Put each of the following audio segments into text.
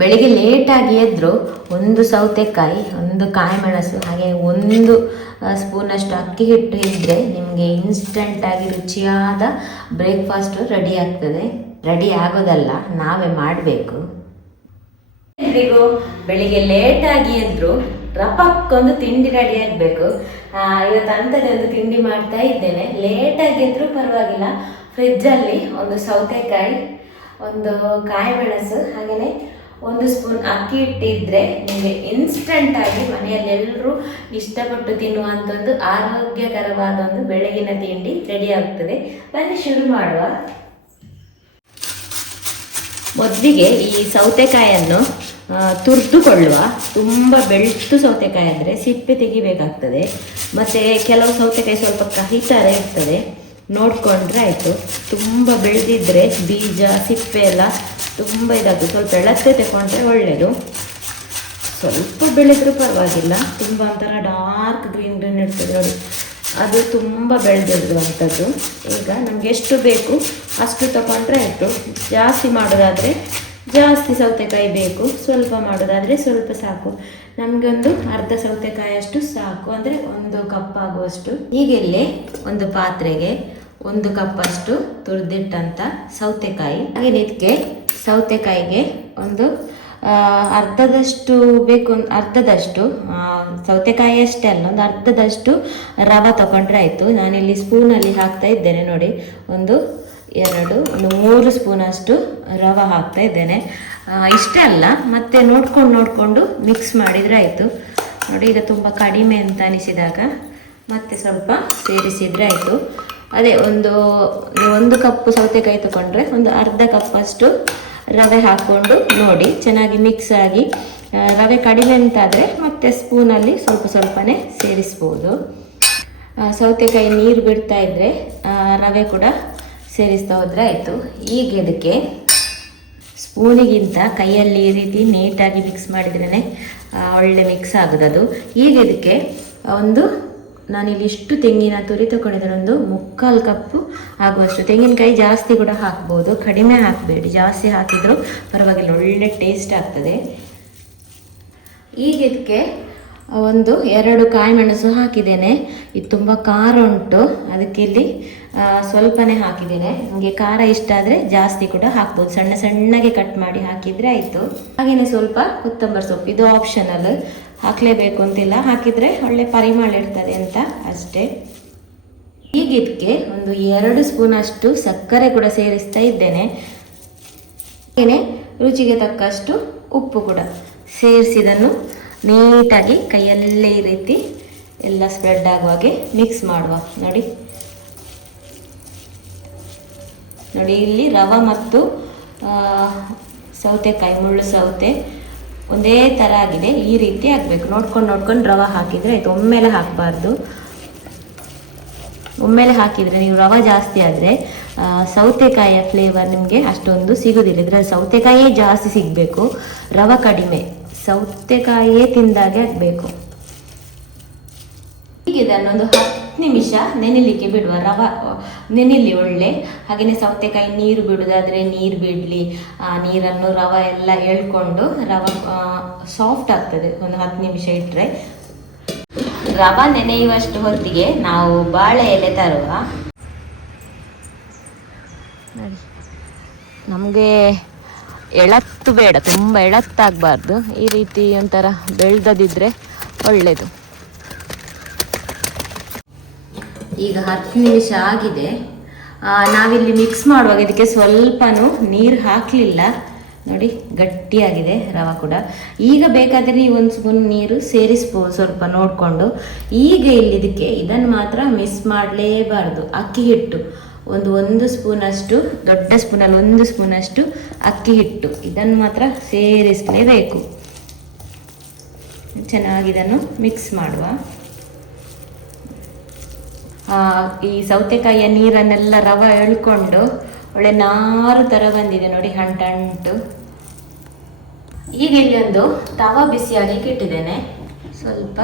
ಬೆಳಿಗ್ಗೆ ಲೇಟಾಗಿ ಎದ್ದರು ಒಂದು ಸೌತೆಕಾಯಿ, ಒಂದು ಕಾಯಿ ಮೆಣಸು, ಹಾಗೆ ಒಂದು ಸ್ಪೂನಷ್ಟು ಅಕ್ಕಿ ಹಿಟ್ಟು ಇದ್ದರೆ ನಿಮಗೆ ಇನ್ಸ್ಟಂಟಾಗಿ ರುಚಿಯಾದ ಬ್ರೇಕ್ಫಾಸ್ಟು ರೆಡಿ ಆಗ್ತದೆ. ರೆಡಿ ಆಗೋದಲ್ಲ, ನಾವೇ ಮಾಡಬೇಕು. ಎಲ್ರಿಗೂ ಬೆಳಿಗ್ಗೆ ಲೇಟಾಗಿ ಎದ್ರು ರಪಕ್ಕೊಂದು ತಿಂಡಿ ರೆಡಿ ಆಗಬೇಕು. ಇವತ್ತು ಅಂಥದ್ದೇ ಒಂದು ತಿಂಡಿ ಮಾಡ್ತಾ ಇದ್ದೇನೆ. ಲೇಟಾಗಿ ಎದ್ರು ಪರವಾಗಿಲ್ಲ. ಫ್ರಿಜ್ಜಲ್ಲಿ ಒಂದು ಸೌತೆಕಾಯಿ, ಒಂದು ಕಾಯಿ ಮೆಣಸು ಹಾಗೆಯೇ ಒಂದು ಸ್ಪೂನ್ ಅಕ್ಕಿ ಇಟ್ಟಿದ್ರೆ ನಿಮಗೆ ಇನ್ಸ್ಟಂಟ್ ಆಗಿ ಮನೆಯಲ್ಲಿ ಎಲ್ಲರೂ ಇಷ್ಟಪಟ್ಟು ತಿನ್ನುವಂಥದ್ದು ಆರೋಗ್ಯಕರವಾದ ಒಂದು ಬೆಳಗಿನ ತಿಂಡಿ ರೆಡಿ ಆಗ್ತದೆ. ಬನ್ನಿ ಶುರು ಮಾಡುವ. ಮೊದಲಿಗೆ ಈ ಸೌತೆಕಾಯನ್ನು ತುರಿದುಕೊಳ್ಳುವ. ತುಂಬ ಬೆಳ್ತು ಸೌತೆಕಾಯಿ ಅಂದರೆ ಸಿಪ್ಪೆ ತೆಗಿಬೇಕಾಗ್ತದೆ. ಮತ್ತು ಕೆಲವು ಸೌತೆಕಾಯಿ ಸ್ವಲ್ಪ ಕಹಿ ಥರ ಇರ್ತದೆ. ನೋಡಿಕೊಂಡ್ರೆ ಆಯಿತು. ತುಂಬ ಬೆಳೆದಿದ್ದರೆ ಬೀಜ, ಸಿಪ್ಪೆ ಎಲ್ಲ ತುಂಬ ಇದಾಗ್ತದೆ. ಸ್ವಲ್ಪ ಎಳತ್ತೆ ತಗೊಂಡ್ರೆ ಒಳ್ಳೆಯದು ಸ್ವಲ್ಪ ಬೆಳೆದರೂ ಪರವಾಗಿಲ್ಲ. ತುಂಬ ಒಂಥರ ಡಾರ್ಕ್ ಗ್ರೀನ್ ಗ್ರೀನ್ ಇರ್ತದೆ ನೋಡಿ. ಅದು ತುಂಬ ಬೆಳೆದಿರುವಂಥದ್ದು. ಈಗ ನಮ್ಗೆ ಎಷ್ಟು ಬೇಕು ಅಷ್ಟು ತಗೊಂಡ್ರೆ ಆಯಿತು. ಜಾಸ್ತಿ ಮಾಡೋದಾದರೆ ಜಾಸ್ತಿ ಸೌತೆಕಾಯಿ ಬೇಕು. ಸ್ವಲ್ಪ ಮಾಡೋದಾದರೆ ಸ್ವಲ್ಪ ಸಾಕು. ನಮಗೊಂದು ಅರ್ಧ ಸೌತೆಕಾಯಿಯಷ್ಟು ಸಾಕು. ಅಂದರೆ ಒಂದು ಕಪ್ ಆಗುವಷ್ಟು. ಈಗ ಒಂದು ಪಾತ್ರೆಗೆ ಒಂದು ಕಪ್ಪಷ್ಟು ತುರಿದಿಟ್ಟಂಥ ಸೌತೆಕಾಯಿ. ಹಾಗೆ ಇದಕ್ಕೆ ಸೌತೆಕಾಯಿಗೆ ಒಂದು ಅರ್ಧದಷ್ಟು ಬೇಕು ಅರ್ಧದಷ್ಟು ಸೌತೆಕಾಯಿ ಅಷ್ಟೇ ಅಲ್ಲ, ಒಂದು ಅರ್ಧದಷ್ಟು ರವ ತಗೊಂಡ್ರೆ ಆಯಿತು. ನಾನಿಲ್ಲಿ ಸ್ಪೂನಲ್ಲಿ ಹಾಕ್ತಾ ಇದ್ದೇನೆ ನೋಡಿ. ಒಂದು, ಎರಡು, ಒಂದು ಮೂರು ಸ್ಪೂನಷ್ಟು ರವ ಹಾಕ್ತಾ ಇದ್ದೇನೆ. ಇಷ್ಟೇ ಅಲ್ಲ, ಮತ್ತೆ ನೋಡ್ಕೊಂಡು ನೋಡಿಕೊಂಡು ಮಿಕ್ಸ್ ಮಾಡಿದರೆ ಆಯಿತು. ನೋಡಿ, ಈಗ ತುಂಬ ಕಡಿಮೆ ಅಂತ ಅನಿಸಿದಾಗ ಮತ್ತೆ ಸ್ವಲ್ಪ ಸೇರಿಸಿದರೆ ಆಯಿತು. ಅದೇ, ಒಂದು ಒಂದು ಕಪ್ಪು ಸೌತೆಕಾಯಿ ತಗೊಂಡ್ರೆ ಒಂದು ಅರ್ಧ ಕಪ್ಪಷ್ಟು ರವೆ ಹಾಕ್ಕೊಂಡು ನೋಡಿ, ಚೆನ್ನಾಗಿ ಮಿಕ್ಸ್ ಆಗಿ ರವೆ ಕಡಿಮೆ ಅಂತಾದರೆ ಮತ್ತೆ ಸ್ಪೂನಲ್ಲಿ ಸ್ವಲ್ಪ ಸ್ವಲ್ಪನೇ ಸೇರಿಸ್ಬೋದು. ಸೌತೆಕಾಯಿ ನೀರು ಬಿಡ್ತಾ ಇದ್ದರೆ ರವೆ ಕೂಡ ಸೇರಿಸ್ತಾ ಹೋದರೆ ಆಯಿತು. ಈಗ ಇದಕ್ಕೆ ಸ್ಪೂನಿಗಿಂತ ಕೈಯಲ್ಲಿ ಈ ರೀತಿ ನೀಟಾಗಿ ಮಿಕ್ಸ್ ಮಾಡಿದ್ರೇ ಒಳ್ಳೆ ಮಿಕ್ಸ್ ಆಗೋದದು. ಈಗ ಇದಕ್ಕೆ ಒಂದು ನಾನಿಲ್ಲಿ ಇಷ್ಟು ತೆಂಗಿನ ತುರಿ ತಗೊಂಡಿದ್ದೇನೆ. ಒಂದು ಮುಕ್ಕಾಲು ಕಪ್ಪು ಆಗುವಷ್ಟು. ತೆಂಗಿನಕಾಯಿ ಜಾಸ್ತಿ ಕೂಡ ಹಾಕ್ಬೋದು. ಕಡಿಮೆ ಹಾಕಬೇಡಿ. ಜಾಸ್ತಿ ಹಾಕಿದರೂ ಪರವಾಗಿಲ್ಲ. ಒಳ್ಳೆ ಟೇಸ್ಟ್ ಆಗ್ತದೆ. ಈಗ ಒಂದು ಎರಡು ಕಾಯಿ ಮೆಣಸು ಹಾಕಿದ್ದೇನೆ. ಇದು ತುಂಬ ಖಾರ ಉಂಟು. ಅದಕ್ಕೆ ಇಲ್ಲಿ ಸ್ವಲ್ಪನೇ ಹಾಕಿದ್ದೇನೆ. ನಿಮಗೆ ಖಾರ ಇಷ್ಟ ಆದರೆ ಜಾಸ್ತಿ ಕೂಡ ಹಾಕ್ಬೋದು. ಸಣ್ಣ ಸಣ್ಣಗೆ ಕಟ್ ಮಾಡಿ ಹಾಕಿದರೆ ಆಯಿತು. ಹಾಗೆಯೇ ಸ್ವಲ್ಪ ಕೊತ್ತಂಬರಿ ಸೊಪ್ಪು. ಇದು ಆಪ್ಷನಲ್ ಹಾಕಲೇಬೇಕು ಅಂತಿಲ್ಲ. ಹಾಕಿದರೆ ಒಳ್ಳೆ ಪರಿಮಳ ಇರ್ತದೆ ಅಂತ ಅಷ್ಟೇ. ಈಗ ಇದಕ್ಕೆ ಒಂದು ಎರಡು ಸ್ಪೂನ್ ಅಷ್ಟು ಸಕ್ಕರೆ ಕೂಡ ಸೇರಿಸ್ತಾ ಇದ್ದೇನೆ. ಹಾಗೆಯೇ ರುಚಿಗೆ ತಕ್ಕಷ್ಟು ಉಪ್ಪು ಕೂಡ ಸೇರಿಸಿದನ್ನು ನೀಟಾಗಿ ಕೈಯಲ್ಲೇ ಈ ರೀತಿ ಎಲ್ಲ ಸ್ಪ್ರೆಡ್ ಆಗುವ ಹಾಗೆ ಮಿಕ್ಸ್ ಮಾಡುವ. ನೋಡಿ. ನೋಡಿ, ಇಲ್ಲಿ ರವೆ ಮತ್ತು ಸೌತೆಕಾಯಿ, ಮುಳ್ಳು ಸೌತೆ ಒಂದೇ ಥರ ಆಗಿದೆ. ಈ ರೀತಿ ಆಗಬೇಕು ನೋಡ್ಕೊಂಡು ನೋಡ್ಕೊಂಡು ರವೆ ಹಾಕಿದರೆ ಆಯ್ತು. ಒಮ್ಮೆಲೆ ಹಾಕಬಾರ್ದು. ಒಮ್ಮೆಲೆ ಹಾಕಿದರೆ ನೀವು ರವೆ ಜಾಸ್ತಿ ಆದರೆ ಸೌತೆಕಾಯಿಯ ಫ್ಲೇವರ್ ನಿಮಗೆ ಅಷ್ಟೊಂದು ಸಿಗೋದಿಲ್ಲ. ಇದರಲ್ಲಿ ಸೌತೆಕಾಯಿಯೇ ಜಾಸ್ತಿ ಸಿಗಬೇಕು. ರವೆ ಕಡಿಮೆ. ಸೌತೆಕಾಯಿಯೇ ತಿಂದಾಗೆ ಆಗಬೇಕು ಹೀಗಿದೆ. ಇದನ್ನೊಂದು ಹತ್ತು ನಿಮಿಷ ನೆನೆಲಿಕ್ಕೆ ಬಿಡುವ ರವ ನೆನೆಲಿ ಒಳ್ಳೆ. ಹಾಗೆಯೇ ಸೌತೆಕಾಯಿ ನೀರು ಬಿಡುದಾದ್ರೆ ನೀರು ಬಿಡಲಿ, ಆ, ನೀರನ್ನು ರವ ಎಲ್ಲ ಎಳ್ಕೊಂಡು ರವ ಸಾಫ್ಟ್ ಆಗ್ತದೆ. ಒಂದು ಹತ್ತು ನಿಮಿಷ ಇಟ್ಟರೆ ರವ ನೆನೆಯುವಷ್ಟು ಹೊತ್ತಿಗೆ ನಾವು ಬಾಳೆ ಎಲೆ ತರುವ. ನಮಗೆ ಎಳತ್ತು ಬೇಡ, ತುಂಬ ಎಳತ್ತಾಗಬಾರ್ದು. ಈ ರೀತಿ ಒಂಥರ ಬೆಳೆದದಿದ್ರೆ ಒಳ್ಳೆಯದು ಈಗ ಹತ್ತು ನಿಮಿಷ ಆಗಿದೆ. ನಾವಿಲ್ಲಿ ಮಿಕ್ಸ್ ಮಾಡುವಾಗ ಇದಕ್ಕೆ ಸ್ವಲ್ಪನೂ ನೀರು ಹಾಕಲಿಲ್ಲ. ನೋಡಿ, ಗಟ್ಟಿಯಾಗಿದೆ ರವ ಕೂಡ. ಈಗ ಬೇಕಾದರೆ ನೀವು ಒಂದು ಸ್ಪೂನ್ ನೀರು ಸೇರಿಸ್ಬೋದು ಸ್ವಲ್ಪ ನೋಡಿಕೊಂಡು. ಈಗ ಇಲ್ಲಿ ಇದಕ್ಕೆ ಇದನ್ನು ಮಾತ್ರ ಮಿಸ್ ಮಾಡಲೇಬಾರ್ದು. ಅಕ್ಕಿ ಹಿಟ್ಟು. ಒಂದು ಒಂದು ಸ್ಪೂನಷ್ಟು, ದೊಡ್ಡ ಸ್ಪೂನಲ್ಲಿ ಒಂದು ಸ್ಪೂನಷ್ಟು ಅಕ್ಕಿ ಹಿಟ್ಟು. ಇದನ್ನು ಮಾತ್ರ ಸೇರಿಸಲೇಬೇಕು. ಚೆನ್ನಾಗಿ ಇದನ್ನು ಮಿಕ್ಸ್ ಮಾಡುವ. ಈ ಸೌತೆಕಾಯಿಯ ನೀರನ್ನೆಲ್ಲ ರವ ಎಳ್ಕೊಂಡು ಒಳ್ಳೆ ನಾರು ಥರ ಬಂದಿದೆ ನೋಡಿ ಹಂಟಂಟು ಈಗ ಇಲ್ಲಿ ಒಂದು ತವ ಬಿಸಿಯಾಗಿ ಇಟ್ಟಿದ್ದೇನೆ. ಸ್ವಲ್ಪ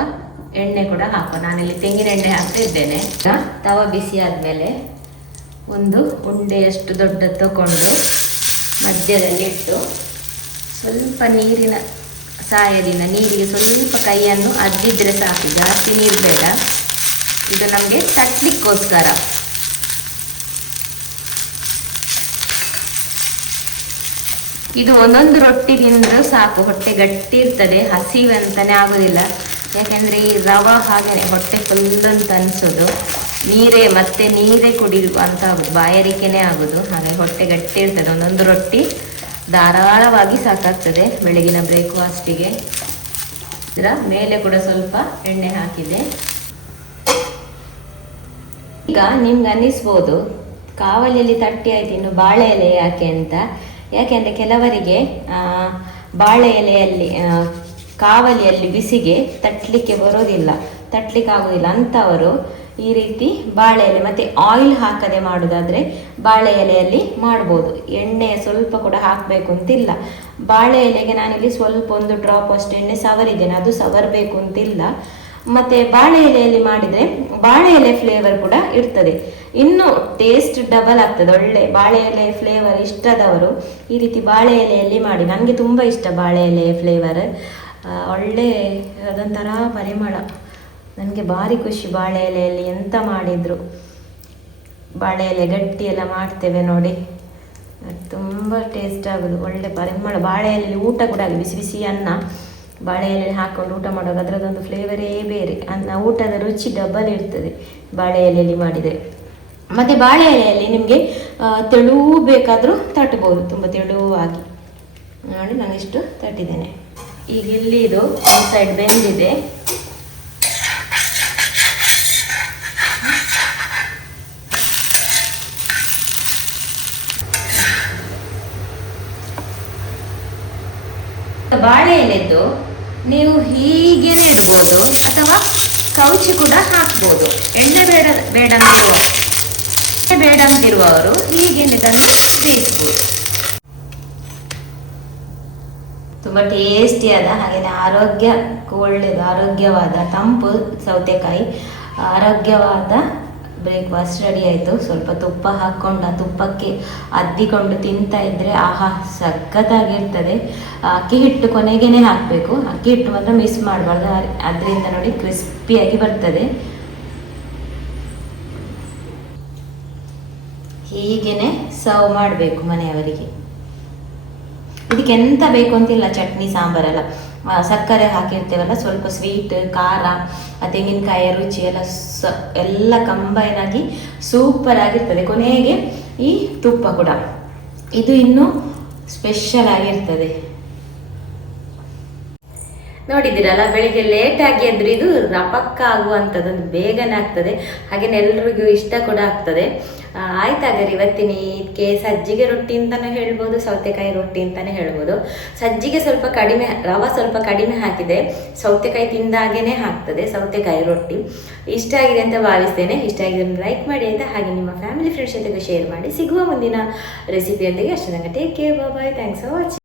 ಎಣ್ಣೆ ಕೂಡ ಹಾಕು. ನಾನಿಲ್ಲಿ ತೆಂಗಿನ ಎಣ್ಣೆ ಹಾಕ್ತಾ ಇದ್ದೇನೆ. ತವ ಬಿಸಿ ಒಂದು ಉಂಡೆಯಷ್ಟು ದೊಡ್ಡ ತಗೊಂಡು ಮಧ್ಯದಲ್ಲಿ ಇಟ್ಟು ಸ್ವಲ್ಪ ನೀರಿನ ಸಹಾಯದಿಂದ ನೀರಿಗೆ ಸ್ವಲ್ಪ ಕೈಯನ್ನು ಅದ್ದಿದ್ರೆ ಸಾಕು. ಜಾಸ್ತಿ ನೀರು ಬೇಡ. ಇದು ನಮಗೆ ತಟ್ಲಿಕ್ಕೋಸ್ಕರ ಇದು ಒಂದೊಂದು ರೊಟ್ಟಿ ತಿಂದ್ರೆ ಸಾಕು, ಹೊಟ್ಟೆ ಗಟ್ಟಿ ಇರ್ತದೆ, ಹಸಿವೆ ಅಂತಾನೆ ಆಗೋದಿಲ್ಲ. ಯಾಕೆಂದ್ರೆ ಈ ರವ ಹಾಗೆ ಹೊಟ್ಟೆ ಫುಲ್ ಅಂತ ಅನ್ಸೋದು. ನೀರೇ, ಮತ್ತೆ ನೀರೇ ಕುಡಿಯುವ ಅಂತ ಆಗುದು, ಬಾಯಾರಿಕೆನೇ ಆಗೋದು. ಹಾಗೆ ಹೊಟ್ಟೆ ಗಟ್ಟಿ ಇರ್ತದೆ, ಒಂದೊಂದು ರೊಟ್ಟಿ ಧಾರಾಳವಾಗಿ ಸಾಕಾಗ್ತದೆ. ಬೆಳಗಿನ ಬ್ರೇಕ್ಫಾಸ್ಟಿಗೆ ಇದರ ಮೇಲೆ ಕೂಡ ಸ್ವಲ್ಪ ಎಣ್ಣೆ ಹಾಕಿದೆ. ಈಗ ನಿಮ್ಗೆ ಅನ್ನಿಸ್ಬೋದು ಕಾವಲಿಯಲ್ಲಿ ತಟ್ಟಿ ಆಯ್ತು ಇನ್ನು ಬಾಳೆ ಎಲೆ ಯಾಕೆ ಅಂತ. ಯಾಕೆಂದ್ರೆ ಕೆಲವರಿಗೆ ಆ, ಬಾಳೆ ಎಲೆಯಲ್ಲಿ ಕಾವಲಿಯಲ್ಲಿ ಬಿಸಿಗೆ ತಟ್ಟಲಿಕ್ಕೆ ಬರೋದಿಲ್ಲ ತಟ್ಟಲಿಕ್ಕೆ ಆಗೋದಿಲ್ಲ ಅಂಥವರು ಈ ರೀತಿ ಬಾಳೆ ಎಲೆ ಮತ್ತೆ ಆಯಿಲ್ ಹಾಕದೆ ಮಾಡೋದಾದರೆ ಬಾಳೆ ಎಲೆಯಲ್ಲಿ ಮಾಡ್ಬೋದು. ಎಣ್ಣೆ ಸ್ವಲ್ಪ ಕೂಡ ಹಾಕಬೇಕು ಅಂತಿಲ್ಲ. ಬಾಳೆ ಎಲೆಗೆ ನಾನಿಲ್ಲಿ ಸ್ವಲ್ಪ ಒಂದು ಡ್ರಾಪ್ ಅಷ್ಟು ಎಣ್ಣೆ ಸವರಿದ್ದೇನೆ ಅದು ಸವರಬೇಕು ಅಂತಿಲ್ಲ. ಮತ್ತೆ ಬಾಳೆ ಎಲೆಯಲ್ಲಿ ಮಾಡಿದ್ರೆ ಬಾಳೆ ಎಲೆ ಫ್ಲೇವರ್ ಕೂಡ ಇರ್ತದೆ. ಇನ್ನು ಟೇಸ್ಟ್ ಡಬಲ್ ಆಗ್ತದೆ. ಒಳ್ಳೆ ಬಾಳೆ ಎಲೆ ಫ್ಲೇವರ್ ಇಷ್ಟದವರು ಈ ರೀತಿ ಬಾಳೆ ಎಲೆಯಲ್ಲಿ ಮಾಡಿ. ನನಗೆ ತುಂಬ ಇಷ್ಟ ಬಾಳೆ ಎಲೆ ಫ್ಲೇವರ್ ಒಳ್ಳೆ ಅದೊಂಥರ ಪರಿಮಳ. ನನಗೆ ಭಾರಿ ಖುಷಿ ಬಾಳೆ ಎಲೆಯಲ್ಲಿ ಎಂತ ಮಾಡಿದ್ರು. ಬಾಳೆ ಎಲೆ ಗಟ್ಟಿ ಎಲ್ಲ ಮಾಡ್ತೇವೆ ನೋಡಿ. ತುಂಬ ಟೇಸ್ಟ್ ಆಗೋದು. ಒಳ್ಳೆ ಪರಿಮಳ. ಬಾಳೆ ಎಲೆಯಲ್ಲಿ ಊಟ ಕೂಡ ಆಗಿ ಬಿಸಿ ಬಿಸಿ ಅನ್ನ. ಬಾಳೆ ಎಲೆಯಲ್ಲಿ ಹಾಕೊಂಡು ಊಟ ಮಾಡುವಾಗ ಅದರದೊಂದು ಫ್ಲೇವರೇ ಬೇರೆ. ಅನ್ನ ಊಟದ ರುಚಿ ಡಬಲ್ ಇರ್ತದೆ ಬಾಳೆ ಎಲೆಯಲ್ಲಿ ಮಾಡಿದರೆ. ಮತ್ತು ಬಾಳೆ ಎಲೆಯಲ್ಲಿ ನಿಮಗೆ ತೆಳು ಬೇಕಾದರೂ ತಟ್ಟಬಹುದು, ತುಂಬ ತೆಳುವಾಗಿ. ನೋಡಿ, ನಾನು ಇಷ್ಟು ತಟ್ಟಿದ್ದೇನೆ. ಈಗ ಇಲ್ಲಿ ಇದು ಒಂದು ಸೈಡ್ ಬೆಂದಿದೆ. ಬಾಳೆ ಎಲೆದ್ದು ನೀವು ಹೀಗೇನೆ ಇಡ್ಬೋದು ಅಥವಾ ಕೌಚಿ ಕೂಡ ಹಾಕ್ಬೋದು. ಎಣ್ಣೆ ಬೇಡ ಬೇಡ ಎಣ್ಣೆ ಬೇಡ ಅಂತಿರುವವರು ಹೀಗೇನೆ ಇದನ್ನು ಬೇಯಿಸ್ಬೋದು ತುಂಬ ಟೇಸ್ಟಿಯಾದ ಹಾಗೆಯೇ ಆರೋಗ್ಯಕ್ಕೂ ಒಳ್ಳೆಯದು ಆರೋಗ್ಯವಾದ ತಂಪು ಸೌತೆಕಾಯಿ, ಆರೋಗ್ಯವಾದ ಬ್ರೇಕ್ಫಾಸ್ಟ್ ರೆಡಿ ಆಯಿತು. ಸ್ವಲ್ಪ ತುಪ್ಪ ಹಾಕ್ಕೊಂಡು ಆ ತುಪ್ಪಕ್ಕೆ ಅದ್ದಿಕೊಂಡು ತಿಂತಾ ಇದ್ರೆ ಆಹಾ ಸಖತ್ತಾಗಿರ್ತದೆ. ಅಕ್ಕಿ ಹಿಟ್ಟು ಕೊನೆಗೇನೆ ಹಾಕಬೇಕು. ಅಕ್ಕಿ ಹಿಟ್ಟು ಮಾತ್ರ ಮಿಸ್ ಮಾಡಬಾರ್ದು. ಅದರಿಂದ ನೋಡಿ ಕ್ರಿಸ್ಪಿಯಾಗಿ ಬರ್ತದೆ. ಹೀಗೇನೆ ಸರ್ವ್ ಮಾಡಬೇಕು ಮನೆಯವರಿಗೆ. ಇದಕ್ಕೆ ಎಂತ ಬೇಕು ಅಂತಿಲ್ಲ, ಚಟ್ನಿ ಸಾಂಬಾರೆಲ್ಲ ಸಕ್ಕರೆ ಹಾಕಿರ್ತೇವಲ್ಲ, ಸ್ವಲ್ಪ ಸ್ವೀಟ್ ಖಾರ ತೆಂಗಿನಕಾಯಿ ರುಚಿ ಎಲ್ಲ ಸ, ಎಲ್ಲ ಕಂಬೈನ್ ಆಗಿ ಸೂಪರ್ ಆಗಿರ್ತದೆ. ಕೊನೆಗೆ ಈ ತುಪ್ಪ ಕೂಡ. ಇದು ಇನ್ನು ಸ್ಪೆಷಲ್ ಆಗಿರ್ತದೆ. ನೋಡಿದ್ದೀರಲ್ಲ, ಬೆಳಿಗ್ಗೆ ಲೇಟ್ ಆಗಿ ಎದ್ರು ಇದು ರಪಕ್ಕ ಆಗುವಂಥದ್ದು ಒಂದು ಬೇಗನೆ ಆಗ್ತದೆ. ಹಾಗೇನೆ ಎಲ್ರಿಗೂ ಇಷ್ಟ ಕೂಡ ಆಗ್ತದೆ. ಆಯ್ತಾಗರಿ ಇವತ್ತಿನ ಇದಕ್ಕೆ ಸಜ್ಜಿಗೆ ರೊಟ್ಟಿ ಅಂತಾನೆ ಹೇಳ್ಬೋದು, ಸೌತೆಕಾಯಿ ರೊಟ್ಟಿ ಅಂತಾನೆ ಹೇಳ್ಬೋದು. ಸಜ್ಜಿಗೆ ಸ್ವಲ್ಪ ಕಡಿಮೆ, ರವ ಸ್ವಲ್ಪ ಕಡಿಮೆ ಹಾಕಿದೆ. ಸೌತೆಕಾಯಿ ತಿಂದಾಗೇನೆ ಹಾಕ್ತದೆ ಸೌತೆಕಾಯಿ ರೊಟ್ಟಿ. ಇಷ್ಟ ಆಗಿದೆ ಅಂತ ಭಾವಿಸ್ತೇನೆ. ಇಷ್ಟ ಆಗಿದೆ ಲೈಕ್ ಮಾಡಿ ಅಂತ ಹಾಗೆ ನಿಮ್ಮ ಫ್ಯಾಮಿಲಿ ಫ್ರೆಂಡ್ಸ್ ಜೊತೆಗೆ ಶೇರ್ ಮಾಡಿ. ಸಿಗುವ ಮುಂದಿನ ರೆಸಿಪಿಯೊಂದಿಗೆ ಅಷ್ಟು. ನಂಗೆ take care bye thanks for watching